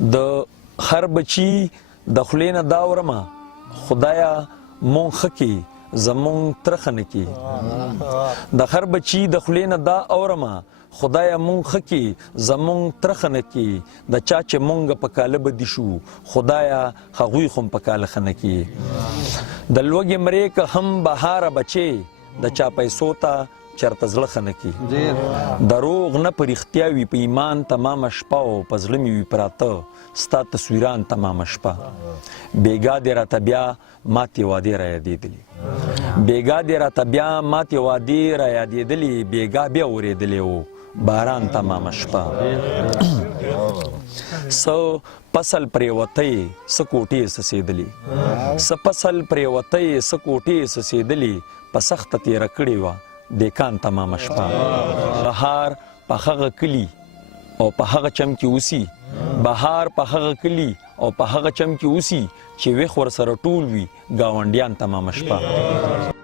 د هر بچی د خولې نه دا اورمه خدایا مونږ ښه کې زمونږ ترخه نه کې د هر بچی د خولې نه دا اورمه خدایا مونږ ښه کې زمونږ ترخه نه کې د چا چې مونږ په کاله بدي شو خدایا هغوی خو هم په کاله ښه نه کې د لوږې مرې که هم بهاره بچې د چا پیسو ته چرته زړه ښه نه کي دروغ نه په رښتیا وي په ایمان تمامه شپه او په زړه مې وي پراته ستا تصویران تمامه شپه بېګا دې راته بیا ماتې وعدې رایادېدلې بېګا دې راته بیا ماتې وعدې رایادېدلې بېګا بیا اورېدلې و باران تمامه شپه څه فصل پرېوتی څه کوټې څڅېدلې څه فصل پرېوتی څه کوټې څڅېدلې په سخته تېره کړې وه دیکان تمامه شپه بهار په هغه کلي او په هغه چم کې اوسي بهار په هغه کلي او په هغه چم کې اوسي چې ویښ ورسره ټول وي ګاونډیان تمامه شپه